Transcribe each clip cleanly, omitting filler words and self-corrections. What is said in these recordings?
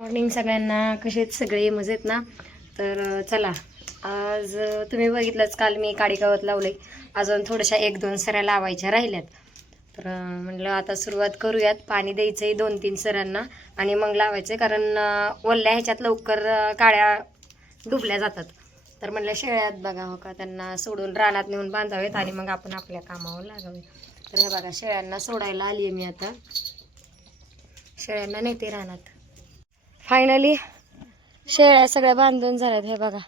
Morning सगळ्यांना. कसे आहेत सगळे? मजेत ना? तर चला, आज तुम्ही बघितलंच, काल मी काडी गवत लावले. अजून थोड्याशा 1-2 सऱ्या लावायच्या राहिल्यात. तर म्हटलं आता सुरुवात करूयात. पाणी द्यायचं आहे 2-3 सऱ्यांना आणि मग लावायचं आहे, कारण ओल्या ह्याच्यात लवकर काड्या डुबल्या जातात. तर म्हटलं शेळ्यात बघा हो का, त्यांना सोडून रानात नेऊन बांधावेत आणि मग आपण आपल्या कामावर लागावे. तर हे बघा, शेळ्यांना सोडायला आली आहे मी आता. शेळ्यांना नेते रानात. फायनली शेळ्या सगळ्या बांधून झाल्यात. हे बघा,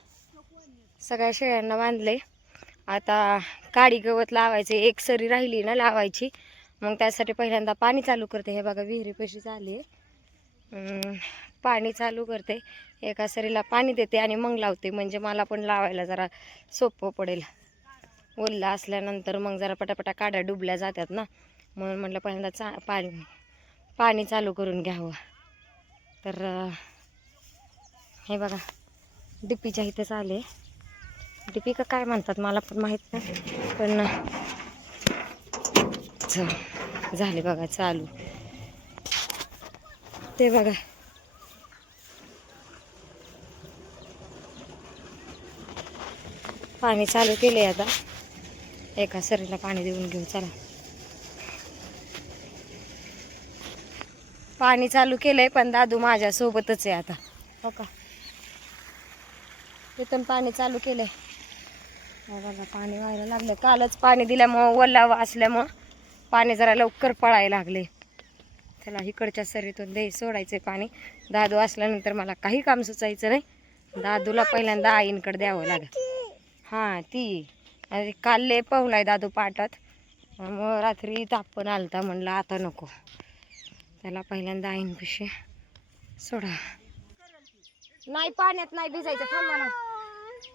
सगळ्या शेळ्यांना बांधले. आता काडी गवत लावायचे, एक सरी राहिली ना लावायची. मग त्यासाठी पहिल्यांदा पाणी चालू करते. हे बघा, विहिरीपाशी झाले. पाणी चालू करते, एका सरीला पाणी देते आणि मग लावते. म्हणजे मला पण लावायला जरा सोपं पडेल. ओल्ला असल्यानंतर मग जरा पटापटा काड्या डुबल्या जातात ना, म्हणून म्हटलं पहिल्यांदा पाणी चालू करून घ्यावं. तर हे बघा, डिपीच्या इथेच आले. डिपी का काय म्हणतात मला पण माहीत नाही, पण झाले बघा चालू. ते बघा, पाणी चालू केले. आता एका सरीला पाणी देऊन घेऊ. चला, पाणी चालू केलंय, पण दादू माझ्या सोबतच आहे आता. हो का, तिथून पाणी चालू केलंय. बघा, पाणी व्हायला लागलं. कालच पाणी दिल्यामुळं, ओलावा असल्यामुळं पाणी जरा लवकर पळायला लागले. चला, इकडच्या सरीतून सोडायचे पाणी. दादू असल्यानंतर मला काही काम सुचायचं नाही. दादूला पहिल्यांदा आईंकडे द्यावं लागेल. हां, ती अरे काल लय पवलाय दादू पाटात. मग रात्री तापण आलता, म्हणलं आता नको, त्याला पहिल्यांदा आईंपाशी सोडा. नाही, पाण्यात नाही भिजायचं. थांबा ना,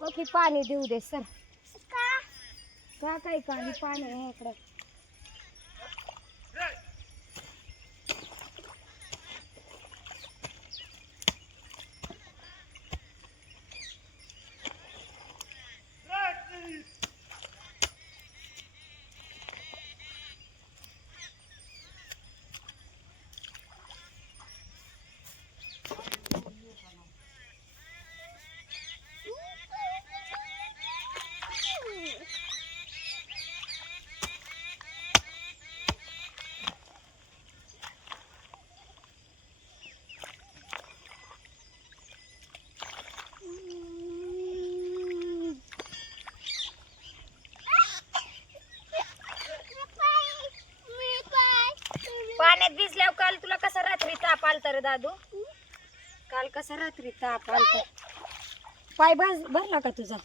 ओके, पाणी देऊ दे सर. का काय पाणी आहे इकडं. पाण्यात भिजल्यावर काल तुला कसा रात्री ताप आलता रे दादू? काल कसा रात्री ताप आलता? पाय भरला का तुझा?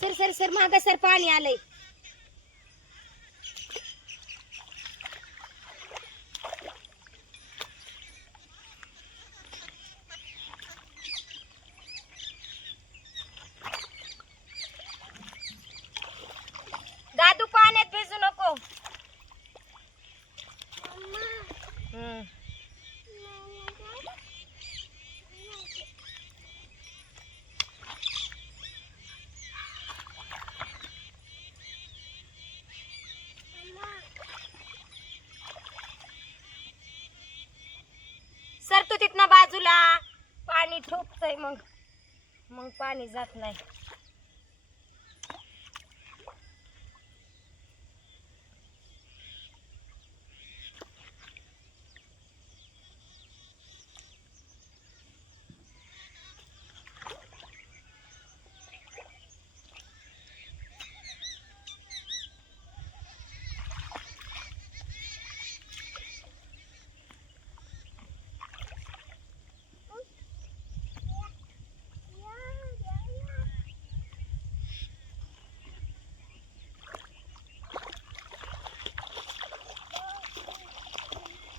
सर सर सर, माग सर, पाणी आलंय. दादू, पाण्यात भिजू नको. सर तू तिथनं बाजूला, पाणी ठोकतय, मग पाणी जात नाही.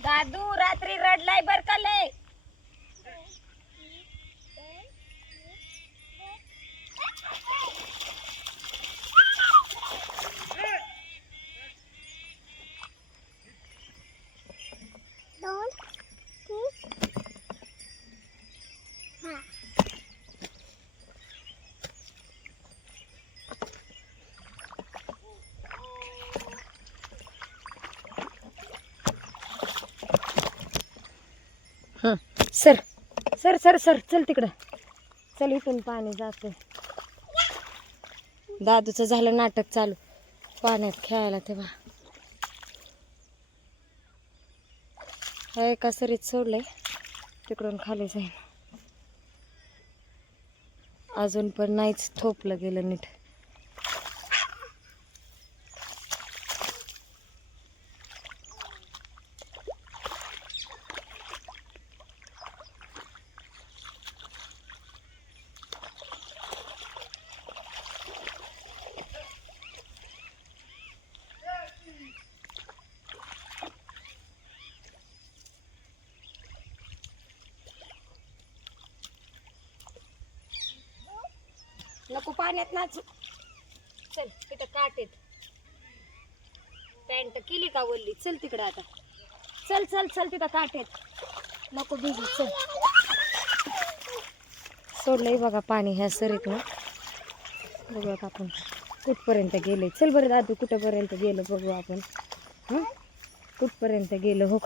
दादू रात्री रडलाय बर का लय. सर सर सर सर चल तिकडं. चल इथून पाणी जाते. दादूचं झालं नाटक चालू पाण्यात खेळायला. तेव्हा एका सरीत सोडलंय, तिकडून खाली जाईल. अजून पण नाहीच थोपलं गेलं नीट. नको पाण्यात नाच. चल तिथं काटेत. पॅन्ट केली का वल्ली? चल तिकडं आता. चल चल चल तिथं काटेत. नको भिजू. चल सोडलंय बघा पाणी ह्या सरीत ना. बघूया आपण कुठपर्यंत गेले. चल बरं दादू, कुठंपर्यंत गेलं बघू आपण. कुठपर्यंत गेलं हो.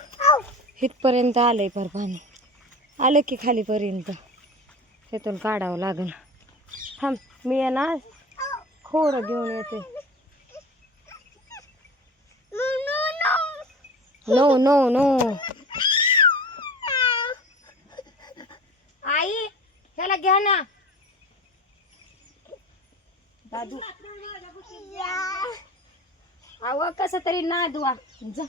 इथपर्यंत आलंय पर पाणी. आलं की खालीपर्यंत. तिथून काढावं लागेल. थांब मी आहे ना खोड घेऊन येते. नो नो नो आई ह्याला घ्या ना दादू. अव कसं तरी नादवा जा.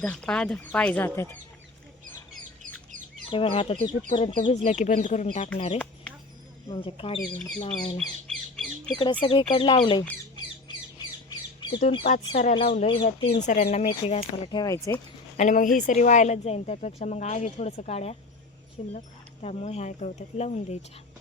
धपाध पाय जातात. ते बघा आता ते तिथपर्यंत भिजलं की बंद करून टाकणार आहे. म्हणजे काडी लावायला तिकडं सगळीकडे लावलंय. तिथून 5 सऱ्या लावलंय. ह्या 3 सऱ्यांना मेथी घासायला ठेवायचे आणि मग ही सरी वायालाच जाईल. त्यापेक्षा मग आहे थोडंसं काड्या शिल्लक, त्यामुळे ह्या गवतात लावून द्यायच्या.